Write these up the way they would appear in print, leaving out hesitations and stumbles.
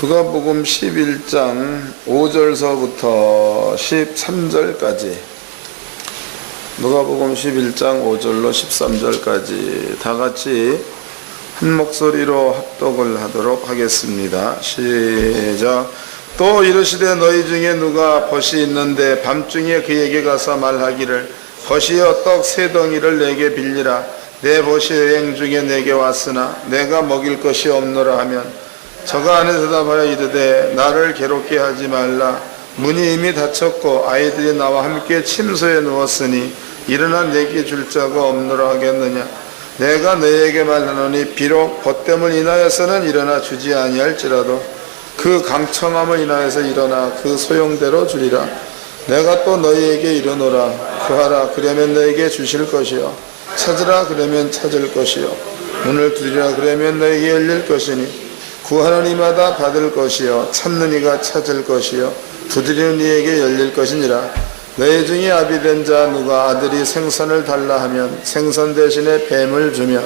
누가복음 11장 5절서부터 13절까지 누가복음 11장 5절로 13절까지 다같이 한 목소리로 합독을 하도록 하겠습니다. 시작. 또 이르시되 너희 중에 누가 벗이 있는데 밤중에 그에게 가서 말하기를 벗이여 떡 세 덩이를 내게 빌리라. 내 벗이 여행 중에 내게 왔으나 내가 먹일 것이 없노라 하면 저가 안에 대답하여 이르되 나를 괴롭게 하지 말라. 문이 이미 닫혔고 아이들이 나와 함께 침소에 누웠으니 일어나 내게 줄 자가 없노라 하겠느냐. 내가 너희에게 말하노니 비록 벗됨을 인하여서는 일어나 주지 아니할지라도 그 강청함을 인하여서 일어나 그 소용대로 주리라. 내가 또 너희에게 이르노라. 구하라 그러면 너희에게 주실 것이요 찾으라 그러면 찾을 것이요 문을 두드리라 그러면 너희에게 열릴 것이니 구하는 이마다 받을 것이요 찾는 이가 찾을 것이요 두드리는 이에게 열릴 것이니라. 너희 중에 아비된 자 누가 아들이 생선을 달라 하면 생선 대신에 뱀을 주며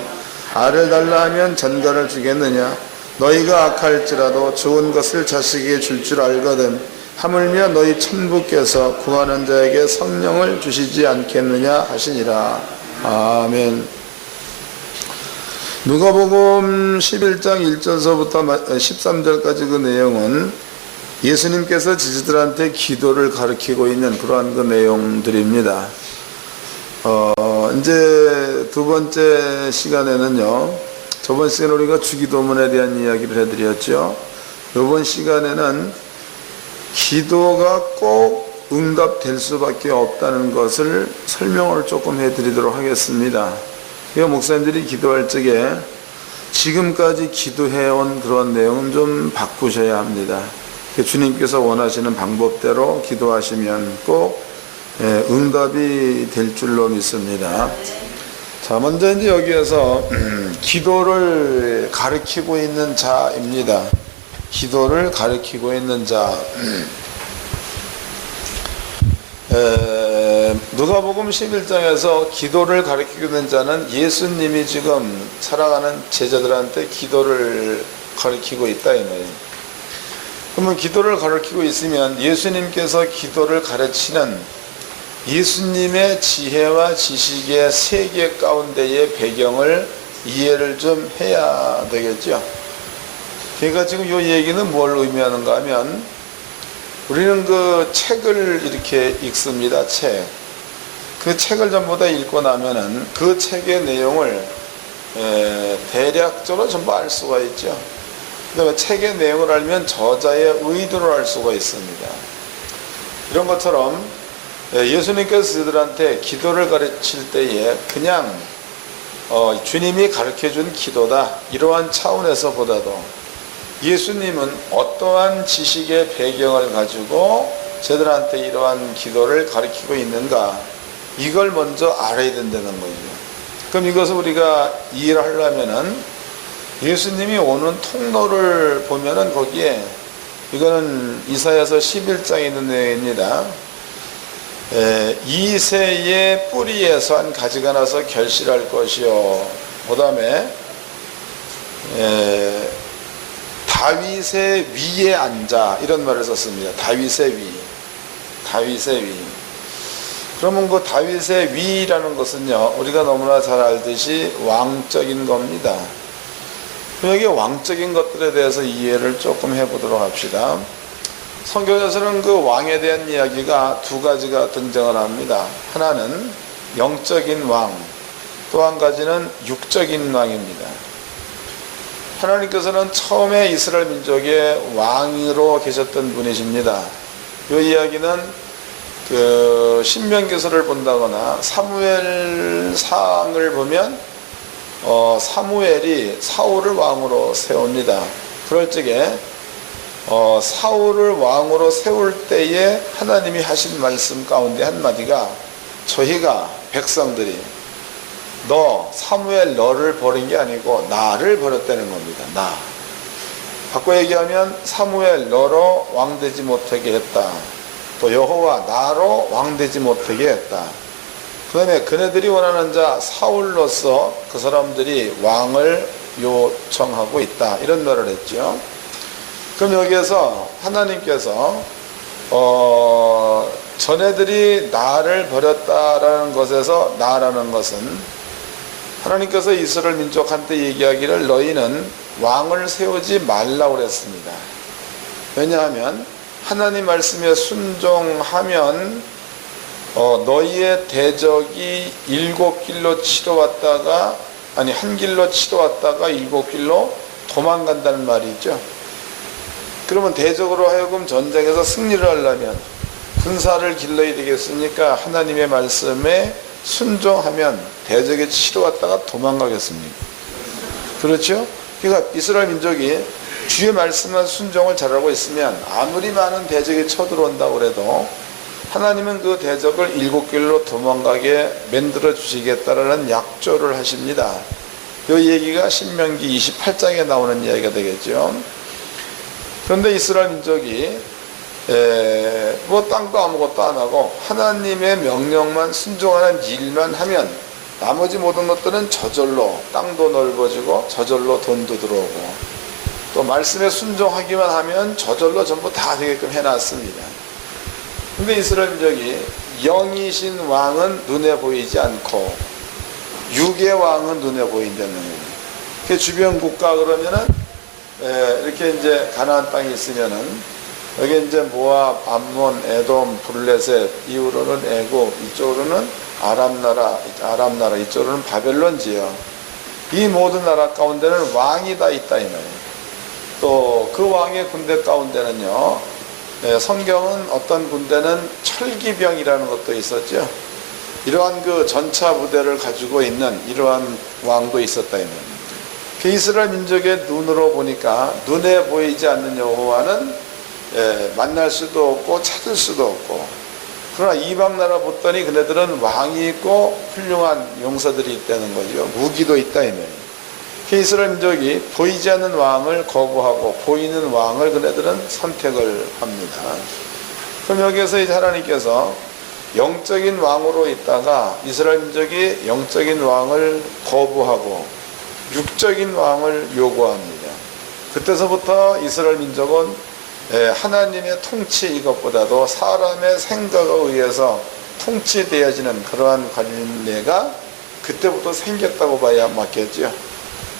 알을 달라 하면 전갈을 주겠느냐. 너희가 악할지라도 좋은 것을 자식에게 줄 줄 알거든 하물며 너희 천부께서 구하는 자에게 성령을 주시지 않겠느냐 하시니라. 아멘. 누가복음 11장 1절서부터 13절까지 그 내용은 예수님께서 지지들한테 기도를 가르치고 있는 그러한 그 내용들입니다. 이제 두 번째 시간에는요, 저번 시간에 우리가 주기도문에 대한 이야기를 해드렸죠. 이번 시간에는 기도가 꼭 응답될 수밖에 없다는 것을 설명을 조금 해드리도록 하겠습니다. 목사님들이 기도할 적에 지금까지 기도해온 그런 내용은 좀 바꾸셔야 합니다. 주님께서 원하시는 방법대로 기도하시면 꼭 응답이 될 줄로 믿습니다. 자, 먼저 이제 여기에서 기도를 가르치고 있는 자입니다. 기도를 가르치고 있는 자. 누가복음 11장에서 기도를 가르치고 있는 자는 예수님이 지금 살아가는 제자들한테 기도를 가르치고 있다 이 말이에요. 그러면 기도를 가르치고 있으면 예수님께서 기도를 가르치는 예수님의 지혜와 지식의 세계 가운데의 배경을 이해를 좀 해야 되겠죠. 그러니까 지금 이 얘기는 뭘 의미하는가 하면 우리는 그 책을 이렇게 읽습니다. 그 책을 전부 다 읽고 나면은 그 책의 내용을 대략적으로 전부 알 수가 있죠. 그다음에 책의 내용을 알면 저자의 의도를 알 수가 있습니다. 이런 것처럼 예수님께서 저들한테 기도를 가르칠 때에 그냥 주님이 가르쳐준 기도다 이러한 차원에서 보다도 예수님은 어떠한 지식의 배경을 가지고 저들한테 이러한 기도를 가르치고 있는가 이걸 먼저 알아야 된다는 거죠. 그럼 이것을 우리가 이해를 하려면은 예수님이 오는 통로를 보면은 거기에 이거는 이사야서 11장에 있는 내용입니다. 이새의 뿌리에서 한 가지가 나서 결실할 것이요 그 다음에 다윗의 위에 앉아 이런 말을 썼습니다. 다윗의 위. 그러면 그 다윗의 위라는 것은요 우리가 너무나 잘 알듯이 왕적인 겁니다. 여기 왕적인 것들에 대해서 이해를 조금 해보도록 합시다. 성경에서는 그 왕에 대한 이야기가 두 가지가 등장을 합니다. 하나는 영적인 왕, 또 한 가지는 육적인 왕입니다. 하나님께서는 처음에 이스라엘 민족의 왕으로 계셨던 분이십니다. 이 이야기는 그 신명기서를 본다거나 사무엘상을 보면 사무엘이 사울을 왕으로 세웁니다. 그럴 적에 사울을 왕으로 세울 때에 하나님이 하신 말씀 가운데 한마디가 저희가 백성들이 너 사무엘 너를 버린 게 아니고 나를 버렸다는 겁니다. 나. 바꿔 얘기하면 사무엘 너로 왕되지 못하게 했다. 또 여호와 나로 왕되지 못하게 했다. 그 다음에 그네들이 원하는 자 사울로서 그 사람들이 왕을 요청하고 있다. 이런 말을 했죠. 그럼 여기에서 하나님께서 전애들이 나를 버렸다라는 것에서 나라는 것은 하나님께서 이스라엘 민족한테 얘기하기를 너희는 왕을 세우지 말라고 그랬습니다. 왜냐하면 하나님 말씀에 순종하면 너희의 대적이 7길로 치러왔다가 한 길로 치러왔다가 7길로 도망간다는 말이 있죠. 그러면 대적으로 하여금 전쟁에서 승리를 하려면 군사를 길러야 되겠습니까? 하나님의 말씀에 순종하면 대적에 치러왔다가 도망가겠습니까? 그렇죠? 그러니까 이스라엘 민족이 주의 말씀만 순종을 잘하고 있으면 아무리 많은 대적이 쳐들어온다고 해도 하나님은 그 대적을 7길로 도망가게 만들어 주시겠다라는 약조를 하십니다. 이 얘기가 신명기 28장에 나오는 이야기가 되겠죠. 그런데 이스라엘 민족이 땅도 아무것도 안 하고 하나님의 명령만 순종하는 일만 하면 나머지 모든 것들은 저절로 땅도 넓어지고 저절로 돈도 들어오고 또 말씀에 순종하기만 하면 저절로 전부 다 되게끔 해놨습니다. 근데 이스라엘 민족이 영이신 왕은 눈에 보이지 않고 육의 왕은 눈에 보인다는 거예요. 주변 국가 그러면은 이렇게 이제 가나안 땅이 있으면은 여기 이제 모압, 암몬, 에돔, 블레셋, 이후로는 애굽, 이쪽으로는 아람 나라, 이쪽으로는 바벨론 지역. 이 모든 나라 가운데는 왕이 다 있다 이 말이에요. 또 그 왕의 군대 가운데는요, 성경은 어떤 군대는 철기병이라는 것도 있었죠. 이러한 그 전차 부대를 가지고 있는 이러한 왕도 있었다 이 말이에요. 그 이스라엘 민족의 눈으로 보니까 눈에 보이지 않는 여호와는 만날 수도 없고 찾을 수도 없고, 그러나 이방 나라 봤더니 그네들은 왕이 있고 훌륭한 용사들이 있다는 거죠. 무기도 있다 이 말이에요. 이스라엘 민족이 보이지 않는 왕을 거부하고 보이는 왕을 그네들은 선택을 합니다. 그럼 여기에서 이제 하나님께서 영적인 왕으로 있다가 이스라엘 민족이 영적인 왕을 거부하고 육적인 왕을 요구합니다. 그때서부터 이스라엘 민족은 하나님의 통치 이것보다도 사람의 생각에 의해서 통치되어지는 그러한 관례가 그때부터 생겼다고 봐야 맞겠죠.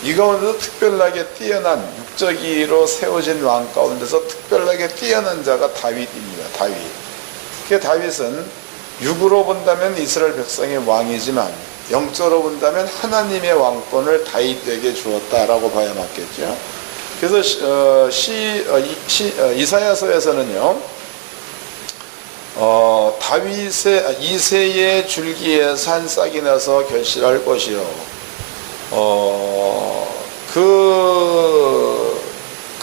이 가운데서 특별하게 뛰어난 육적으로 세워진 왕 가운데서 특별하게 뛰어난 자가 다윗입니다. 다윗. 그 다윗은 육으로 본다면 이스라엘 백성의 왕이지만 영적으로 본다면 하나님의 왕권을 다윗에게 주었다라고 봐야 맞겠죠. 그래서 이사야서에서는요, 다윗의 이새의 줄기에 산 싹이 나서 결실할 것이요,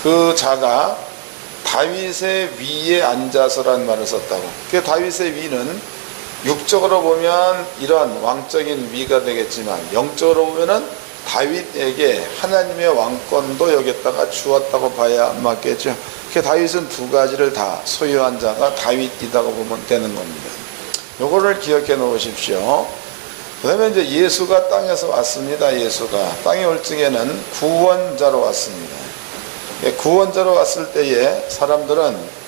그 자가 다윗의 위에 앉아서라는 말을 썼다고. 그 다윗의 위는 육적으로 보면 이러한 왕적인 위가 되겠지만 영적으로 보면은 다윗에게 하나님의 왕권도 여기다가 주었다고 봐야 맞겠죠. 그 다윗은 두 가지를 다 소유한 자가 다윗이라고 보면 되는 겁니다. 요거를 기억해 놓으십시오. 그 다음에 이제 예수가 땅에서 왔습니다. 예수가 땅에 올 적에는 구원자로 왔습니다. 구원자로 왔을 때에 사람들은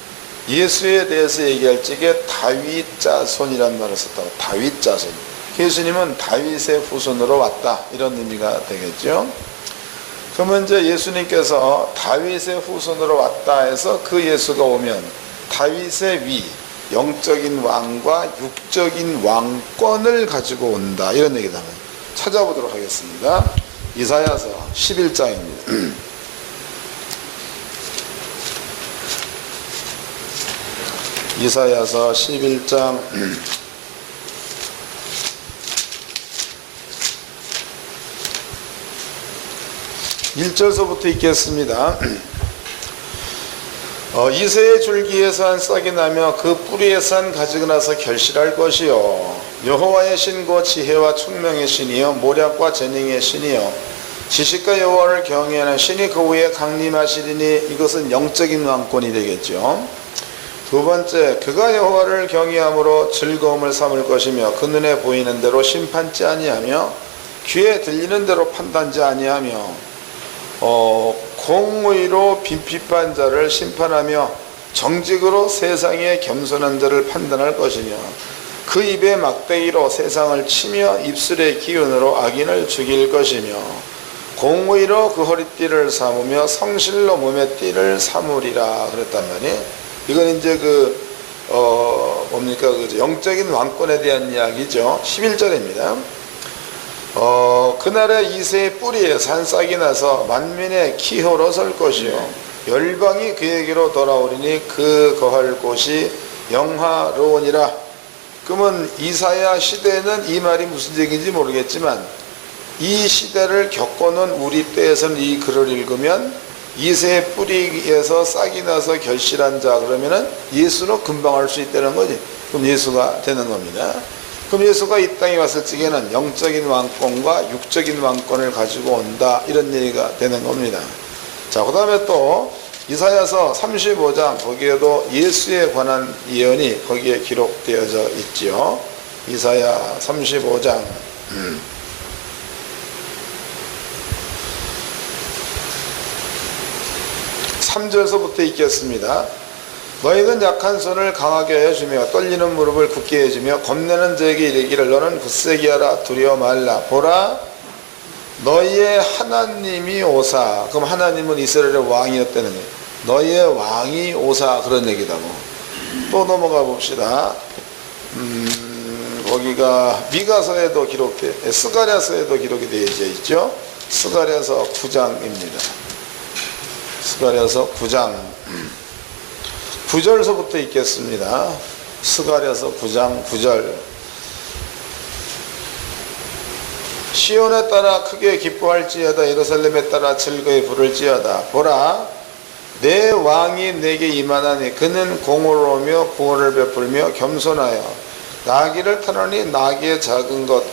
예수에 대해서 얘기할 적에 다윗 자손이라는 말을 썼다고. 다윗 자손. 예수님은 다윗의 후손으로 왔다, 이런 의미가 되겠죠. 그러면 이제 예수님께서 다윗의 후손으로 왔다 해서 그 예수가 오면 다윗의 위, 영적인 왕과 육적인 왕권을 가지고 온다, 이런 얘기다. 찾아보도록 하겠습니다. 이사야서 11장입니다. 이사야서 11장 1절서부터 읽겠습니다. 이새의 줄기에서 한 싹이 나며 그 뿌리에서 한 가지가 나서 결실할 것이요, 여호와의 신고 지혜와 총명의 신이요 모략과 재능의 신이요 지식과 여호와를 경외하는 신이 그 위에 강림하시리니, 이것은 영적인 왕권이 되겠죠. 두 번째, 그가 여호와를 경외함으로 즐거움을 삼을 것이며 그 눈에 보이는 대로 심판치 아니하며 귀에 들리는 대로 판단지 아니하며 공의로 빈핍한 자를 심판하며 정직으로 세상의 겸손한 자를 판단할 것이며 그 입의 막대기로 세상을 치며 입술의 기운으로 악인을 죽일 것이며 공의로 그 허리띠를 삼으며 성실로 몸의 띠를 삼으리라 그랬단 말이에요. 이건 이제 뭡니까? 그 영적인 왕권에 대한 이야기죠. 11절입니다. 그날에 이새의 뿌리에 산싹이 나서 만민의 기호로 설 것이요 열방이 그에게로 돌아오리니 그 거할 곳이 영화로우니라. 그러면 이사야 시대에는 이 말이 무슨 얘기인지 모르겠지만 이 시대를 겪고는 우리 때에서는 이 글을 읽으면 이새의 뿌리에서 싹이 나서 결실한 자 그러면은 예수로 금방 할 수 있다는 거지. 그럼 예수가 되는 겁니다. 그럼 예수가 이 땅에 왔을 적에는 영적인 왕권과 육적인 왕권을 가지고 온다 이런 얘기가 되는 겁니다. 자, 그 다음에 또 이사야서 35장 거기에도 예수에 관한 예언이 거기에 기록되어져 있지요. 이사야 35장 3절서부터 읽겠습니다. 너희는 약한 손을 강하게 해주며 떨리는 무릎을 굳게 해주며 겁내는 자에게 이르기를 너는 굳세게 하라 두려워 말라. 보라 너희의 하나님이 오사. 그럼 하나님은 이스라엘의 왕이었다는 거예요. 너희의 왕이 오사 그런 얘기다고. 또 넘어가 봅시다. 거기가 미가서에도 스가랴서에도 기록이 되어 있죠. 스가랴서 9장입니다. 스가랴서 9장 9절서부터 읽겠습니다. 스가랴서 9장 9절. 시온에 따라 크게 기뻐할지어다 예루살렘에 따라 즐거이 부를지어다. 보라 내 왕이 내게 임하나니 그는 공의로우며 구원을 베풀며 겸손하여 나귀를 타노니 나귀의 작은 것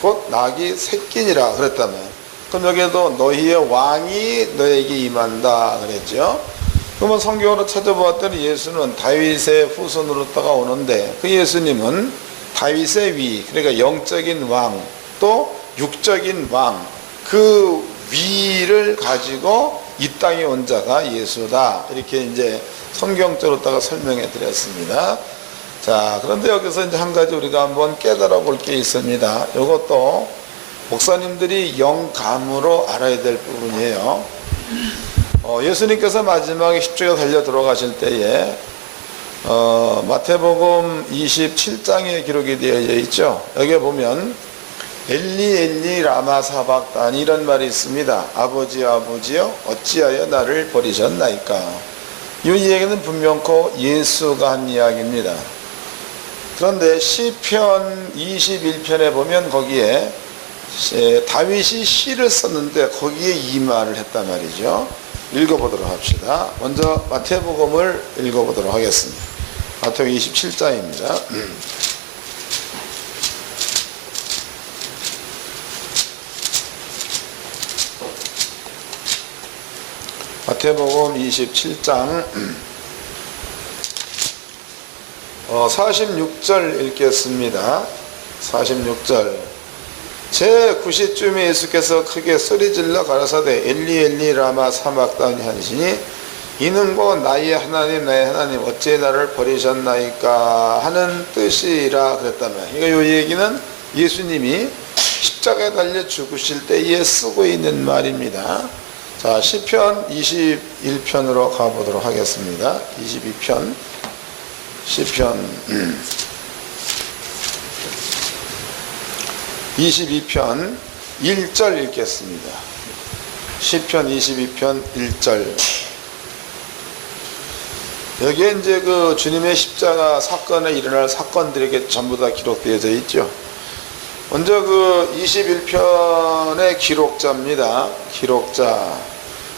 곧 나귀 새끼니라 그랬다며. 그럼 여기에도 너희의 왕이 너에게 임한다 그랬죠. 그러면 성경으로 찾아보았더니 예수는 다윗의 후손으로다가 오는데 그 예수님은 다윗의 위 그러니까 영적인 왕 또 육적인 왕 그 위를 가지고 이 땅에 온 자가 예수다 이렇게 이제 성경적으로다가 설명해 드렸습니다. 자, 그런데 여기서 이제 한 가지 우리가 한번 깨달아 볼 게 있습니다. 이것도 목사님들이 영감으로 알아야 될 부분이에요. 예수님께서 마지막에 십자가에 달려 들어가실 때에 마태복음 27장에 기록이 되어 있죠. 여기에 보면 엘리 엘리 라마 사박다니 이런 말이 있습니다. 아버지여 아버지여 어찌하여 나를 버리셨나이까. 이 이야기는 분명코 예수가 한 이야기입니다. 그런데 시편 21편에 보면 거기에 다윗이 시를 썼는데 거기에 이 말을 했단 말이죠. 읽어보도록 합시다. 먼저 마태복음을 읽어보도록 하겠습니다. 마태복음 27장입니다. 마태복음 27장 46절 읽겠습니다. 46절. 제9시쯤에 예수께서 크게 소리질러 가라사대 엘리 엘리 라마 사박다니 하시니 이는 곧 나의 하나님 나의 하나님 어찌 나를 버리셨나이까 하는 뜻이라 그랬다며. 그러니까 이 얘기는 예수님이 십자가에 달려 죽으실 때에 쓰고 있는 말입니다. 자, 시편 21편으로 가보도록 하겠습니다. 22편 시편 22편 1절 읽겠습니다. 시편 22편 1절. 여기에 이제 그 주님의 십자가 사건에 일어날 사건들에게 전부 다 기록되어져 있죠. 먼저 그 21편의 기록자입니다. 기록자.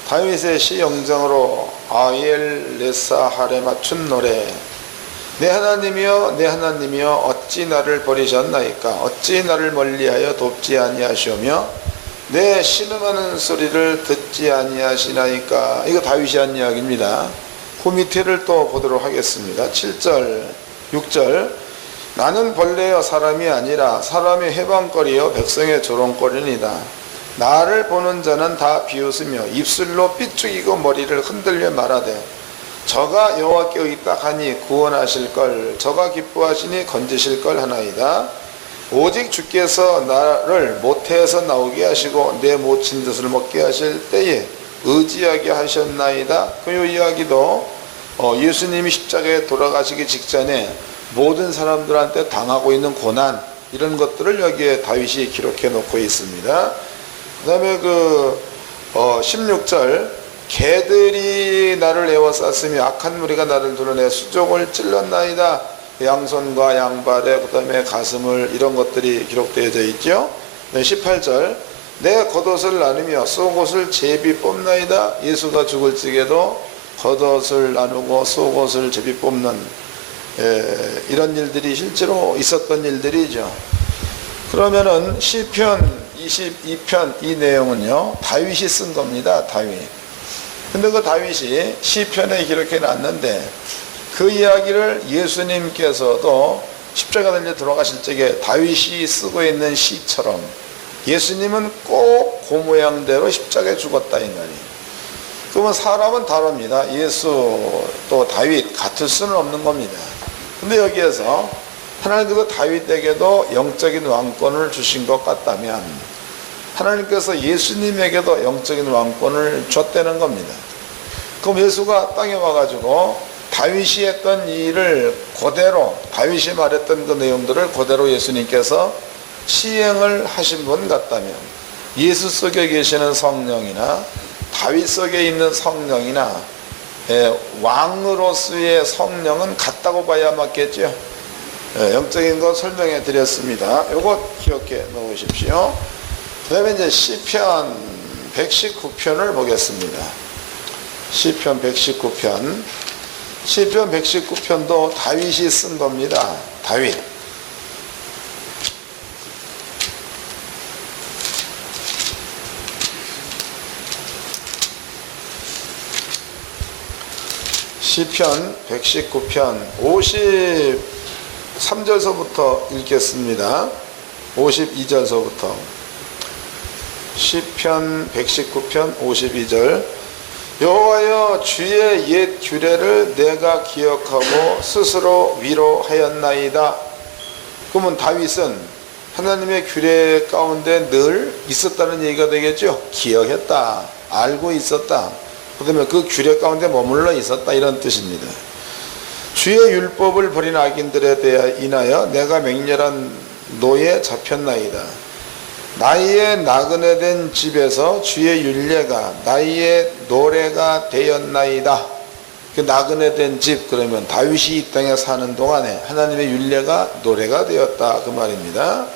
다윗의 시 영장으로 아엘 레사할에 맞춘 노래. 내 하나님이여 내 하나님이여 어찌 나를 버리셨나이까. 어찌 나를 멀리하여 돕지 아니하시오며 내 신음하는 소리를 듣지 아니하시나이까. 이거 다윗이 한 이야기입니다. 그 밑에를 또 보도록 하겠습니다. 7절 6절. 나는 벌레여 사람이 아니라 사람의 해방거리여 백성의 조롱거리니이다. 나를 보는 자는 다 비웃으며 입술로 삐죽이고 머리를 흔들며 말하되 저가 여호와께 의탁하니 구원하실 걸, 저가 기뻐하시니 건지실 걸 하나이다. 오직 주께서 나를 모태에서 나오게 하시고 내 모친 젖을 먹게 하실 때에 의지하게 하셨나이다. 그 이야기도 예수님이 십자가에 돌아가시기 직전에 모든 사람들한테 당하고 있는 고난, 이런 것들을 여기에 다윗이 기록해 놓고 있습니다. 그 다음에 16절, 개들이 나를 에워쌌으며 악한 무리가 나를 드러내 수족을 찔렀나이다. 양손과 양발에, 그 다음에 가슴을, 이런 것들이 기록되어져 있죠. 18절, 내 겉옷을 나누며 속옷을 제비 뽑나이다. 예수가 죽을 적에도 겉옷을 나누고 속옷을 제비 뽑는 이런 일들이 실제로 있었던 일들이죠. 그러면은 시편 22편 이 내용은요, 다윗이 쓴 겁니다. 다윗. 근데 그 다윗이 시편에 기록해 놨는데 그 이야기를 예수님께서도 십자가 달려 돌아가실 적에 다윗이 쓰고 있는 시처럼 예수님은 꼭 그 모양대로 십자가에 죽었다 이 말이에요. 그러면 사람은 다릅니다. 예수 또 다윗 같을 수는 없는 겁니다. 근데 여기에서 하나님께서 다윗에게도 영적인 왕권을 주신 것 같다면 하나님께서 예수님에게도 영적인 왕권을 줬다는 겁니다. 그럼 예수가 땅에 와가지고 다윗이 했던 일을 그대로, 다윗이 말했던 그 내용들을 그대로 예수님께서 시행을 하신 분 같다면 예수 속에 계시는 성령이나 다윗 속에 있는 성령이나 왕으로서의 성령은 같다고 봐야 맞겠죠. 영적인 거 설명해 드렸습니다. 이거 기억해 놓으십시오. 그 다음에 이제 시편 119편을 보겠습니다. 시편 119편. 시편 119편도 다윗이 쓴 겁니다. 다윗. 시편 119편 53절서부터 읽겠습니다. 52절서부터. 시편 119편 52절. 여호와여, 주의 옛 규례를 내가 기억하고 스스로 위로하였나이다. 그러면 다윗은 하나님의 규례 가운데 늘 있었다는 얘기가 되겠죠. 기억했다, 알고 있었다, 그 다음에 그 규례 가운데 머물러 있었다, 이런 뜻입니다. 주의 율법을 버린 악인들에 인하여 내가 맹렬한 노에 잡혔나이다. 나의 나그네 된 집에서 주의 율례가 나의 노래가 되었나이다. 그 나그네 된 집, 그러면 다윗이 이 땅에 사는 동안에 하나님의 율례가 노래가 되었다, 그 말입니다.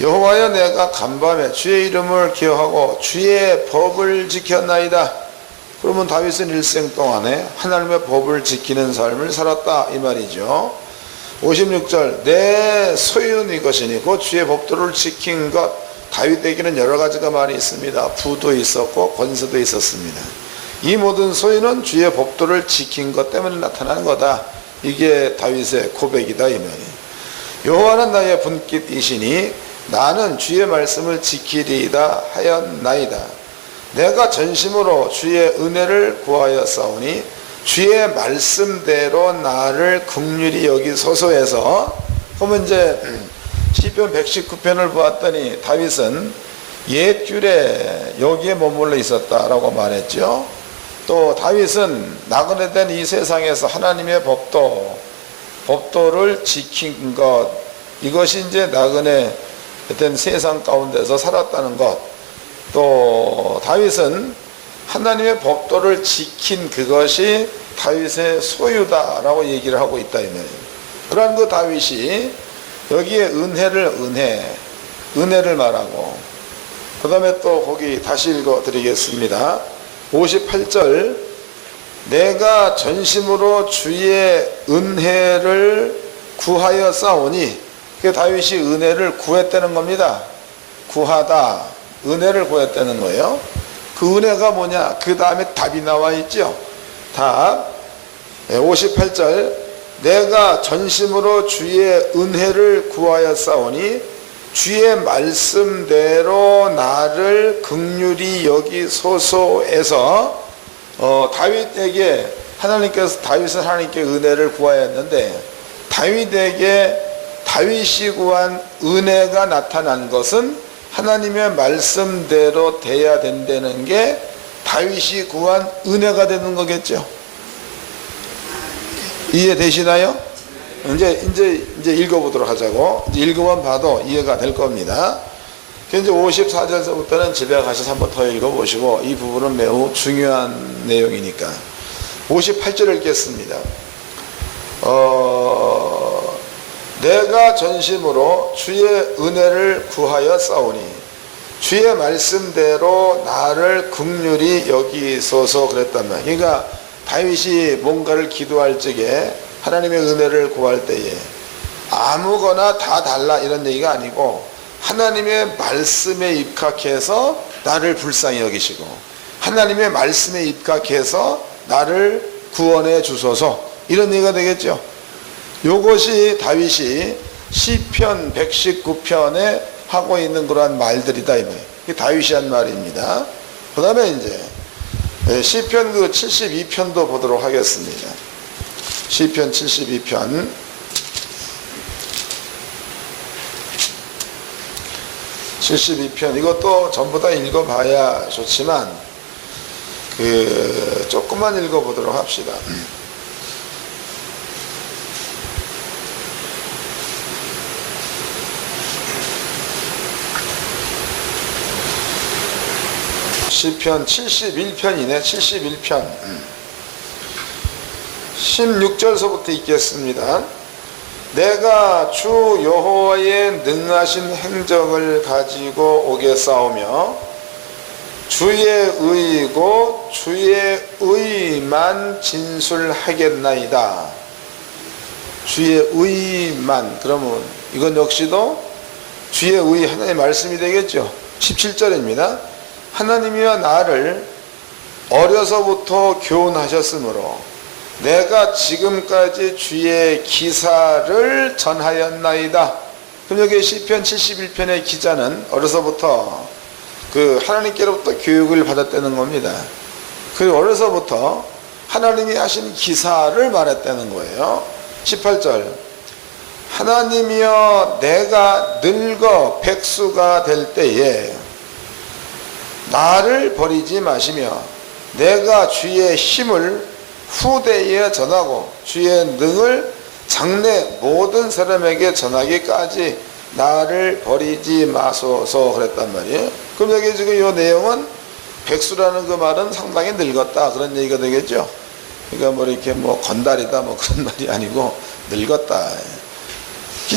여호와여, 내가 간밤에 주의 이름을 기억하고 주의 법을 지켰나이다. 그러면 다윗은 일생 동안에 하나님의 법을 지키는 삶을 살았다, 이 말이죠. 56절, 내 소유는 이것이니 그 주의 법도를 지킨 것. 다윗에게는 여러 가지가 많이 있습니다. 부도 있었고 권세도 있었습니다. 이 모든 소유는 주의 법도를 지킨 것 때문에 나타나는 거다. 이게 다윗의 고백이다, 이 말이에요. 여호와는 나의 분깃이시니 나는 주의 말씀을 지키리이다 하였나이다. 내가 전심으로 주의 은혜를 구하였사오니 주의 말씀대로 나를 긍휼히 여기소서 해서, 그러면 이제 시편 119편을 보았더니 다윗은 옛 규례 여기에 머물러 있었다라고 말했죠. 또 다윗은 나그네 된 이 세상에서 하나님의 법도를 지킨 것, 이것이 이제 나그네 된 세상 가운데서 살았다는 것. 또 다윗은 하나님의 법도를 지킨 그것이 다윗의 소유다라고 얘기를 하고 있다, 이 말이에요. 그러한 그 다윗이 여기에 은혜를 말하고, 그 다음에 또 거기 다시 읽어 드리겠습니다. 58절, 내가 전심으로 주의 은혜를 구하여 싸우니, 그 다윗이 은혜를 구했다는 겁니다. 구하다, 은혜를 구했다는 거예요. 그 은혜가 뭐냐? 그 다음에 답이 나와 있죠. 답. 58절, 내가 전심으로 주의 은혜를 구하였사오니 주의 말씀대로 나를 나를 긍휼히 여기소서에서 다윗에게 하나님께서 다윗은 하나님께 은혜를 구하였는데 다윗이 구한 은혜가 나타난 것은 하나님의 말씀대로 돼야 된다는 게 다윗이 구한 은혜가 되는 거겠죠. 이해되시나요? 이제 읽어보도록 하자고. 이제 읽어만 봐도 이해가 될 겁니다. 이제 54절서부터는 집에 가셔서 한번 더 읽어보시고, 이 부분은 매우 중요한 내용이니까. 58절 읽겠습니다. 내가 전심으로 주의 은혜를 구하여 싸우니 주의 말씀대로 나를 긍휼히 여기소서 그랬단 말이에요. 그러니까 다윗이 뭔가를 기도할 적에 하나님의 은혜를 구할 때에 아무거나 다 달라 이런 얘기가 아니고 하나님의 말씀에 입각해서 나를 불쌍히 여기시고 하나님의 말씀에 입각해서 나를 구원해 주소서 이런 얘기가 되겠죠. 요것이 다윗이 시편 119편에 하고 있는 그러한 말들이다 이 말이에요. 이게 다윗이 한 말입니다. 그 다음에 이제 시편 72편도 보도록 하겠습니다. 시편 72편 72편 이것도 전부 다 읽어봐야 좋지만 조금만 읽어보도록 합시다. 시편 71편이네. 71편 16절서부터 읽겠습니다. 내가 주 여호와의 능하신 행적을 가지고 오겠사오며 주의 의고 주의 의만 진술하겠나이다. 주의 의만, 그러면 이건 역시도 주의 의 하나님의 말씀이 되겠죠. 17절입니다. 하나님이여 나를 어려서부터 교훈하셨으므로 내가 지금까지 주의 기사를 전하였나이다. 그럼 여기 시편 71편의 기자는 어려서부터 하나님께로부터 교육을 받았다는 겁니다. 그리고 어려서부터 하나님이 하신 기사를 말했다는 거예요. 18절 하나님이여 내가 늙어 백수가 될 때에 나를 버리지 마시며 내가 주의 힘을 후대에 전하고 주의 능을 장래 모든 사람에게 전하기까지 나를 버리지 마소서 그랬단 말이에요. 그럼 여기 지금 이 내용은 백수라는 그 말은 상당히 늙었다 그런 얘기가 되겠죠. 그러니까 뭐 이렇게 건달이다 그런 말이 아니고 늙었다.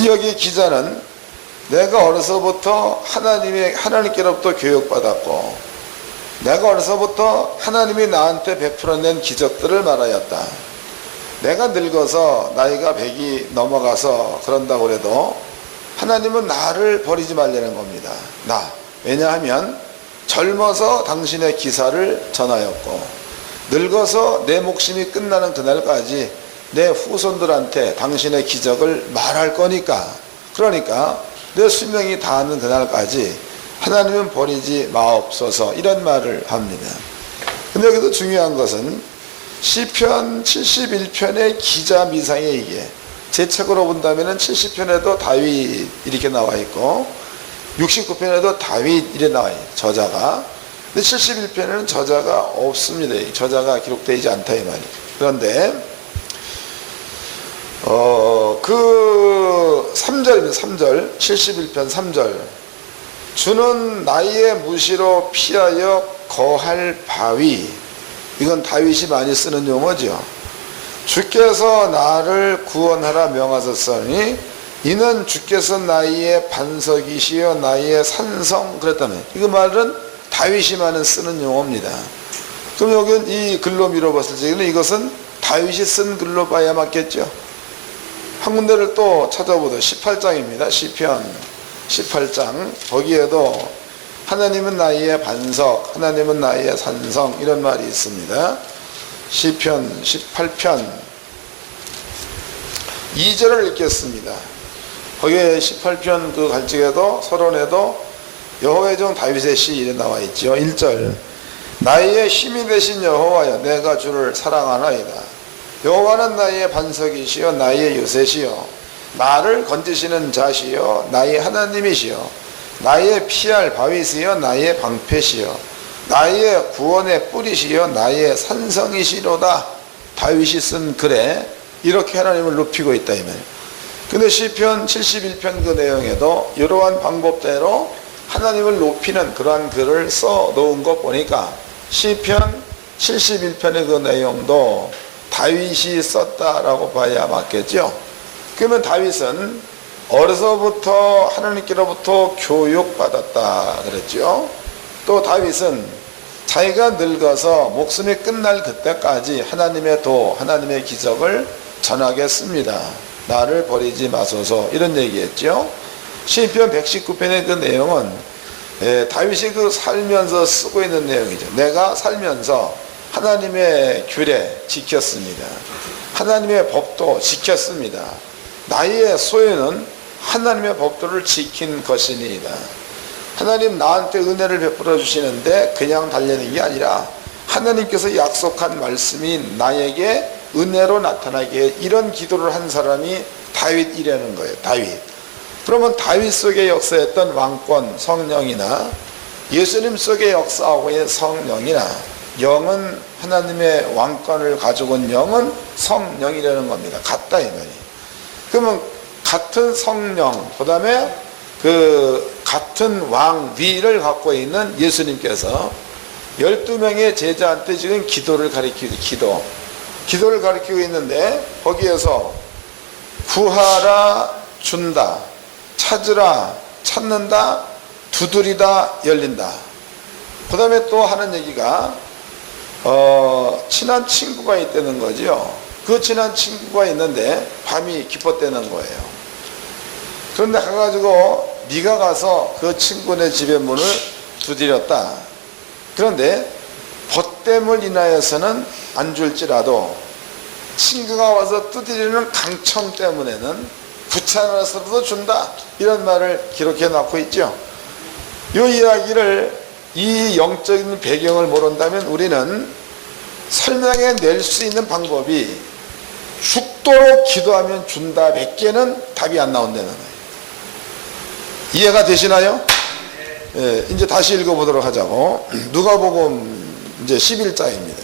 여기 기자는 내가 어려서부터 하나님께로부터 교육받았고 내가 어려서부터 하나님이 나한테 베풀어낸 기적들을 말하였다. 내가 늙어서 나이가 100이 넘어가서 그런다고 해도 하나님은 나를 버리지 말라는 겁니다. 왜냐하면 젊어서 당신의 기사를 전하였고 늙어서 내 목숨이 끝나는 그날까지 내 후손들한테 당신의 기적을 말할 거니까, 그러니까 내 수명이 다하는 그날까지 하나님은 버리지 마옵소서 이런 말을 합니다. 근데 여기도 중요한 것은 시편 71편의 기자 미상의 이게 제 책으로 본다면 70편에도 다윗 이렇게 나와 있고 69편에도 다윗 이렇게 나와 있어요. 저자가. 근데 71편에는 저자가 없습니다. 저자가 기록되지 않다 이 말이에요. 그런데 3절입니다. 3절 71편 3절 주는 나의 무시로 피하여 거할 바위. 이건 다윗이 많이 쓰는 용어죠. 주께서 나를 구원하라 명하셨으니 이는 주께서 나의 반석이시여 나의 산성 그랬다면 이 말은 다윗이 많이 쓰는 용어입니다. 그럼 여기는 이 글로 밀어봤을 적에는 이것은 다윗이 쓴 글로 봐야 맞겠죠. 한 군데를 또 찾아보도 18장입니다. 시편 18장 거기에도 하나님은 나의 반석 하나님은 나의 산성 이런 말이 있습니다. 시편 18편 2절을 읽겠습니다. 거기에 18편 갈적에도 서론에도 여호와의 종 다윗의 시 이래 나와 있죠. 1절 나의 힘이 되신 여호와여 내가 주를 사랑하나이다. 여호와는 나의 반석이시여 나의 요새시여 나를 건지시는 자시여 나의 하나님이시여 나의 피할 바위시여 나의 방패시여 나의 구원의 뿌리시여 나의 산성이시로다. 다윗이 쓴 글에 이렇게 하나님을 높이고 있다 이 말이에요. 근데 시편 71편 그 내용에도 이러한 방법대로 하나님을 높이는 그러한 글을 써 놓은 거 보니까 시편 71편의 그 내용도 다윗이 썼다라고 봐야 맞겠죠. 그러면 다윗은 어려서부터 하나님께로부터 교육받았다 그랬죠. 또 다윗은 자기가 늙어서 목숨이 끝날 그때까지 하나님의 도, 하나님의 기적을 전하겠습니다. 나를 버리지 마소서 이런 얘기했죠. 시편 119편의 그 내용은 다윗이 그 살면서 쓰고 있는 내용이죠. 내가 살면서 하나님의 규례 지켰습니다. 하나님의 법도 지켰습니다. 나의 소유는 하나님의 법도를 지킨 것이니이다. 하나님 나한테 은혜를 베풀어 주시는데 그냥 달리는 게 아니라 하나님께서 약속한 말씀이 나에게 은혜로 나타나게 이런 기도를 한 사람이 다윗이라는 거예요. 다윗. 그러면 다윗 속에 역사했던 왕권 성령이나 예수님 속에 역사하고 있는 성령이나 영은 하나님의 왕권을 가지고 온 영은 성령이라는 겁니다. 같다 이 말이에요. 그러면 같은 성령 그 다음에 그 같은 왕위를 갖고 있는 예수님께서 12명의 제자한테 지금 기도를 가르치고 기도를 가르치고 있는데 거기에서 구하라 준다, 찾으라 찾는다, 두드리다 열린다. 그 다음에 또 하는 얘기가 친한 친구가 있다는 거죠. 그 친한 친구가 있는데 밤이 깊었다는 거예요. 그런데 가가지고 네가 가서 그 친구네 집의 문을 두드렸다. 그런데 벗됨을 인하여서는 안 줄지라도 친구가 와서 두드리는 강청 때문에는 귀찮아서도 준다. 이런 말을 기록해 놓고 있죠. 이 이야기를 이 영적인 배경을 모른다면 우리는 설명해 낼 수 있는 방법이 죽도록 기도하면 준다 밖에는 답이 안 나온다는 거예요. 이해가 되시나요? 예, 이제 다시 읽어보도록 하자고. 누가복음 이제 11장입니다.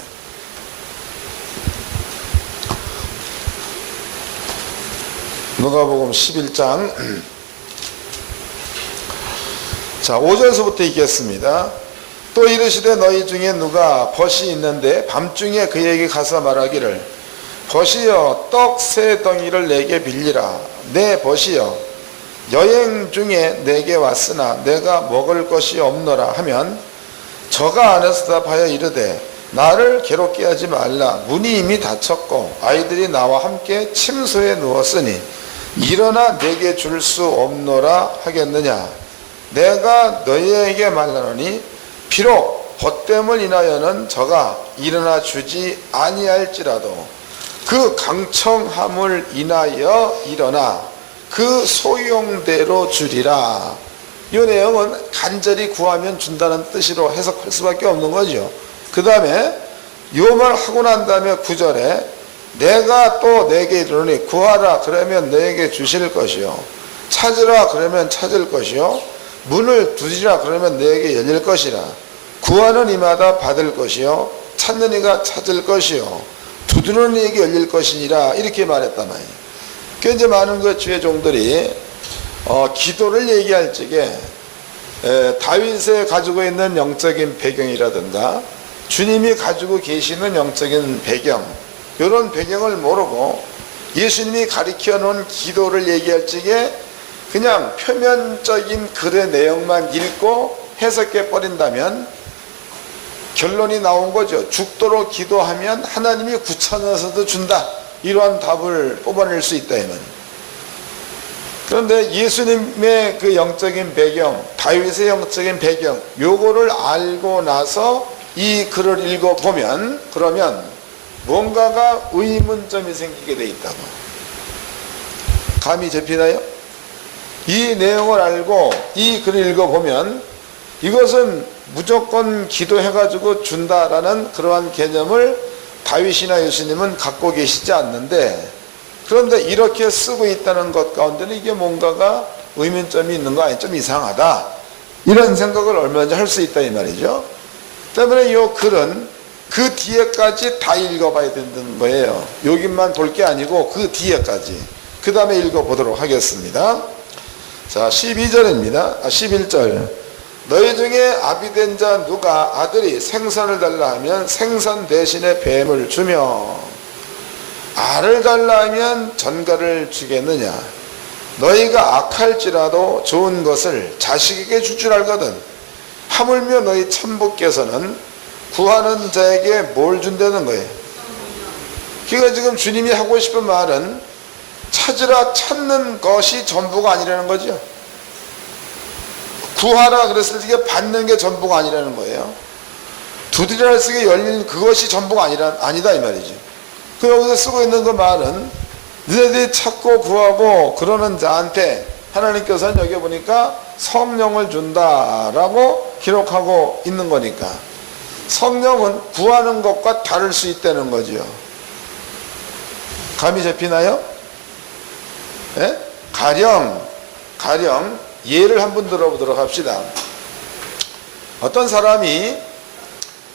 누가복음 11장 자 5절서부터 읽겠습니다. 또 이르시되 너희 중에 누가 벗이 있는데 밤중에 그에게 가서 말하기를 벗이여 떡 세 덩이를 내게 빌리라. 내 벗이여 여행 중에 내게 왔으나 내가 먹을 것이 없노라 하면 저가 안에서 대답하여 이르되 나를 괴롭게 하지 말라. 문이 이미 닫혔고 아이들이 나와 함께 침소에 누웠으니 일어나 내게 줄 수 없노라 하겠느냐. 내가 너희에게 말하노니 비록 벗됨을 인하여는 저가 일어나 주지 아니할지라도 그 강청함을 인하여 일어나 그 소용대로 주리라. 이 내용은 간절히 구하면 준다는 뜻으로 해석할 수밖에 없는 거죠. 그 다음에 이 말 하고 난 다음에 9절에 내가 또 내게 이르노니 구하라 그러면 너에게 주실 것이요 찾으라 그러면 찾을 것이요 문을 두드리라 그러면 너에게 열릴 것이라. 구하는 이마다 받을 것이요 찾는 이가 찾을 것이요 두드리는 이에게 열릴 것이니라. 이렇게 말했단 말이에요. 그 이제 많은 그 주의 종들이 기도를 얘기할 적에 다윗에 가지고 있는 영적인 배경이라든가 주님이 가지고 계시는 영적인 배경 이런 배경을 모르고 예수님이 가르쳐 놓은 기도를 얘기할 적에 그냥 표면적인 글의 내용만 읽고 해석해 버린다면 결론이 나온 거죠. 죽도록 기도하면 하나님이 귀찮아서도 준다. 이러한 답을 뽑아낼 수 있다. 그런데 예수님의 그 영적인 배경, 다윗의 영적인 배경 요거를 알고 나서 이 글을 읽어보면 그러면 뭔가가 의문점이 생기게 돼 있다고. 감이 잡히나요? 이 내용을 알고 이 글을 읽어보면 이것은 무조건 기도해가지고 준다라는 그러한 개념을 다윗이나 예수님은 갖고 계시지 않는데, 그런데 이렇게 쓰고 있다는 것 가운데는 이게 뭔가가 의문점이 있는 거 아니, 좀 이상하다, 이런 생각을 얼마든지 할 수 있다 이 말이죠. 때문에 이 글은 그 뒤에까지 다 읽어봐야 된다는 거예요. 여기만 볼 게 아니고 그 뒤에까지. 그 다음에 읽어보도록 하겠습니다. 자, 12절입니다. 11절. 너희 중에 아비된 자 누가 아들이 생선을 달라 하면 생선 대신에 뱀을 주며 알을 달라 하면 전갈을 주겠느냐. 너희가 악할지라도 좋은 것을 자식에게 줄 줄 알거든. 하물며 너희 천부께서는 구하는 자에게 뭘 준다는 거예요. 그러니까 지금 주님이 하고 싶은 말은 찾으라, 찾는 것이 전부가 아니라는 거죠. 구하라 그랬을 때 받는 게 전부가 아니라는 거예요. 두드리라 했을 때 열리는 그것이 전부가 아니다 이 말이죠. 그 여기서 쓰고 있는 그 말은 너희들이 찾고 구하고 그러는 자한테 하나님께서는 여기 보니까 성령을 준다라고 기록하고 있는 거니까 성령은 구하는 것과 다를 수 있다는 거죠. 감이 잡히나요? 예? 가령 예를 한번 들어보도록 합시다. 어떤 사람이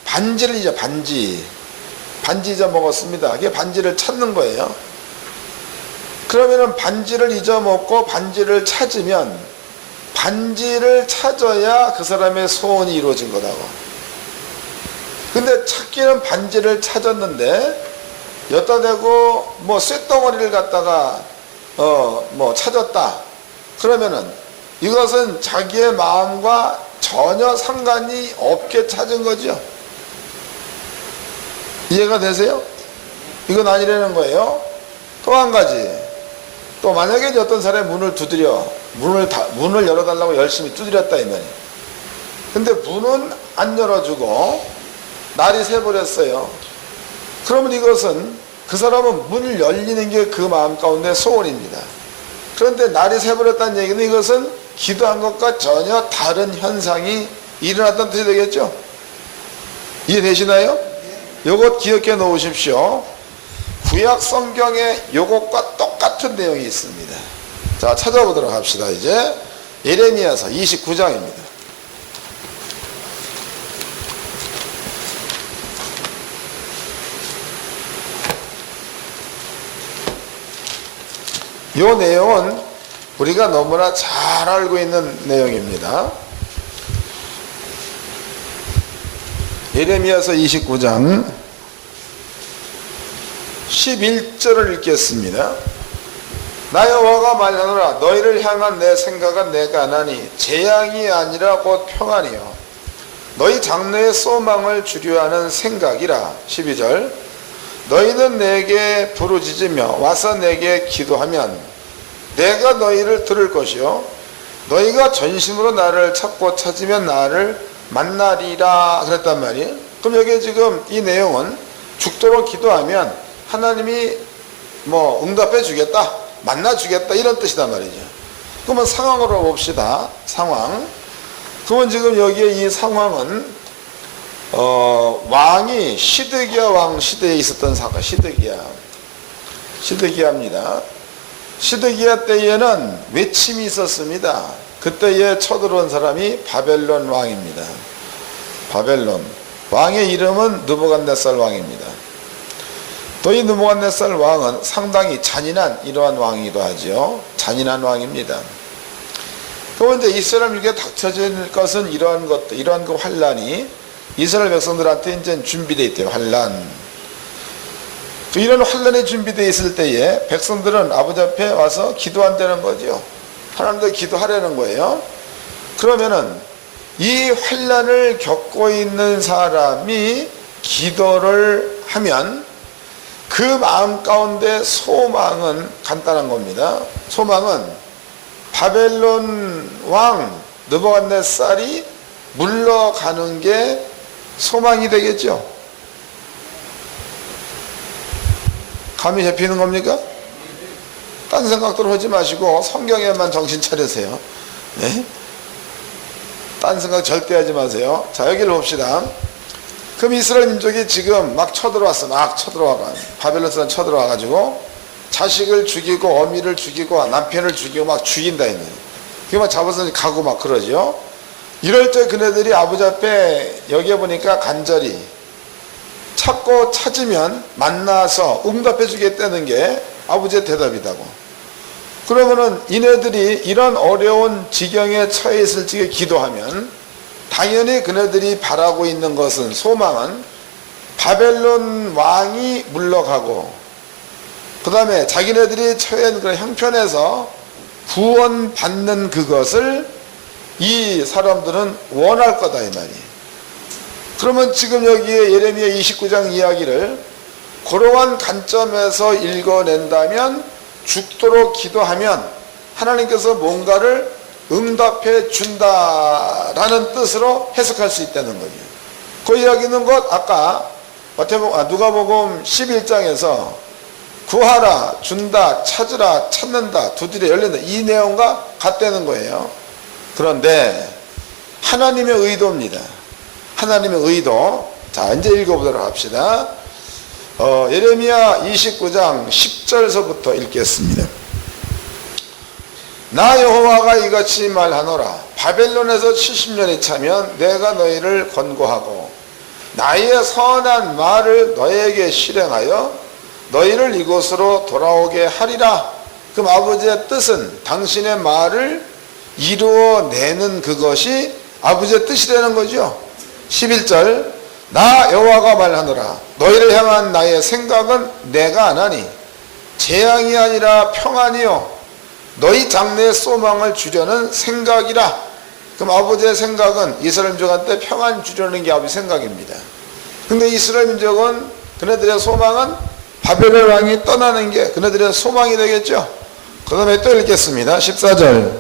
반지를 반지 잊어먹었습니다. 그게 반지를 찾는 거예요. 그러면은 반지를 잊어먹고 반지를 찾으면 반지를 찾아야 그 사람의 소원이 이루어진 거라고. 근데 찾기는 반지를 찾았는데 여기다 대고 뭐 쇳덩어리를 갖다가 찾았다. 그러면은 이것은 자기의 마음과 전혀 상관이 없게 찾은 거죠. 이해가 되세요? 이건 아니라는 거예요. 또 한 가지. 또 만약에 어떤 사람의 문을 두드려 문을 열어달라고 열심히 두드렸다 이 말이에요. 근데 문은 안 열어주고 날이 새버렸어요. 그러면 이것은 그 사람은 문을 열리는 게 그 마음 가운데 소원입니다. 그런데 날이 새버렸다는 얘기는 이것은 기도한 것과 전혀 다른 현상이 일어났다는 뜻이 되겠죠. 이해되시나요? 요것 기억해 놓으십시오. 구약 성경에 요것과 똑같은 내용이 있습니다. 자, 찾아보도록 합시다. 이제 예레미야서 29장입니다. 이 내용은 우리가 너무나 잘 알고 있는 내용입니다. 예레미야서 29장 11절을 읽겠습니다. 나 여호와가 말하노라. 너희를 향한 내 생각은 내가 아나니 재앙이 아니라 곧 평안이요 너희 장래의 소망을 주려 하는 생각이라. 12절. 너희는 내게 부르짖으며 와서 내게 기도하면 내가 너희를 들을 것이요 너희가 전심으로 나를 찾고 찾으면 나를 만나리라 그랬단 말이에요. 그럼 여기 지금 이 내용은 죽도록 기도하면 하나님이 응답해 주겠다, 만나 주겠다 이런 뜻이단 말이죠. 그러면 상황으로 봅시다. 상황. 그러면 지금 여기에 이 상황은 왕이 시드기야 왕 시대에 있었던 사가 시드기야입니다. 시드기야 때에는 외침이 있었습니다. 그때에 쳐들어온 사람이 바벨론 왕입니다. 바벨론 왕의 이름은 느부갓네살 왕입니다. 또 이 느부갓네살 왕은 상당히 잔인한 이러한 왕이기도 하죠. 잔인한 왕입니다. 그런데 이스라엘에게 닥쳐질 것은 이러한 것들, 이러한 그 환란이 이스라엘 백성들한테 이제 준비되어 있대요. 환란. 이런 환란이 준비되어 있을 때에 백성들은 아버지 앞에 와서 기도한다는 거죠. 하나님도 기도하려는 거예요. 그러면은 이 환란을 겪고 있는 사람이 기도를 하면 그 마음 가운데 소망은 간단한 겁니다. 소망은 바벨론 왕 느부갓네살이 물러가는 게 소망이 되겠죠. 감이 잡히는 겁니까? 딴 생각들 하지 마시고 성경에만 정신 차리세요. 네? 딴 생각 절대 하지 마세요. 자, 여기를 봅시다. 그럼 이스라엘 민족이 지금 막 쳐들어왔어. 바벨론 사람 쳐들어와가지고 자식을 죽이고 어미를 죽이고 남편을 죽이고 막 죽인다 했네. 그게 막 잡아서 가고 막 그러죠. 이럴 때 그네들이 아버지 앞에 여기 보니까 간절히 찾고 찾으면 만나서 응답해 주겠다는 게 아버지의 대답이다고. 그러면은 이네들이 이런 어려운 지경에 처해 있을 적에 기도하면 당연히 그네들이 바라고 있는 것은, 소망은 바벨론 왕이 물러가고 그 다음에 자기네들이 처해 있는 그런 형편에서 구원받는 그것을 이 사람들은 원할 거다 이 말이에요. 그러면 지금 여기에 예레미야 29장 이야기를 그러한 관점에서 읽어낸다면, 죽도록 기도하면 하나님께서 뭔가를 응답해 준다라는 뜻으로 해석할 수 있다는 거죠. 그 이야기는 것 아까 누가복음 11장에서 구하라, 준다, 찾으라, 찾는다, 두드려 열린다, 이 내용과 같다는 거예요. 그런데 하나님의 의도입니다. 하나님의 의도. 자, 이제 읽어보도록 합시다. 예레미야 29장 10절서부터 읽겠습니다. 나 여호와가 이같이 말하노라. 바벨론에서 70년이 차면 내가 너희를 권고하고 나의 선한 말을 너희에게 실행하여 너희를 이곳으로 돌아오게 하리라. 그럼 아버지의 뜻은 당신의 말을 이루어내는 그것이 아버지의 뜻이라는 거죠. 11절 나 여호와가 말하노라. 너희를 향한 나의 생각은 내가 안 하니 재앙이 아니라 평안이요 너희 장래의 소망을 주려는 생각이라. 그럼 아버지의 생각은 이스라엘 민족한테 평안 주려는 게 아버지 생각입니다. 근데 이스라엘 민족은 그네들의 소망은 바벨론 왕이 떠나는 게 그네들의 소망이 되겠죠. 그 다음에 또 읽겠습니다. 14절